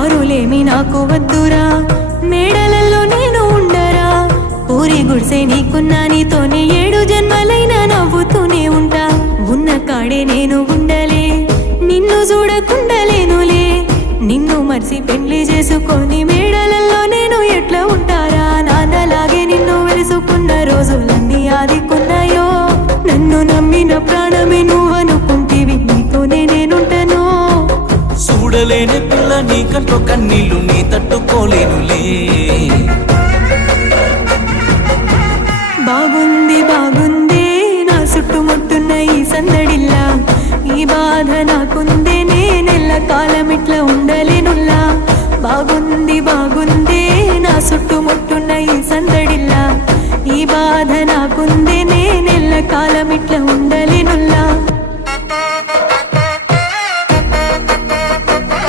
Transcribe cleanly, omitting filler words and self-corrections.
కారులేమి నాకు వద్దురా, మేడలల్లో నేను ఉండరా, ఊరి గుడిసే నీకున్నా, నీతోనే 7 జన్మలైనా నవ్వుతూనే ఉంటా. ఉన్న కాడే నేను ఉండలే, నిన్ను చూడకుండలేనులే, నిన్ను మర్చి పెళ్లి చేసుకొని మేడలల్లో నేను ఎట్లా ఉంటారా. నాన్నలాగే నిన్ను వెలుసుకున్న రోజులన్నీ ఆదికున్నాయో, నన్ను నమ్మిన ప్రాణమే నువ్వనుకుంటివి, నీతోనే నేనుంటాను. చూడలేని పిల్ల నీ కంట్లో కన్నీళ్ళు నీ తట్టుకోలేనులే. బాగుంది బాగుందే నా చుట్టుముట్టున్న ఈ సందడిల్లా, ఈ బాధ నాకుందే, నేనెల్ల కాలం ఇట్లా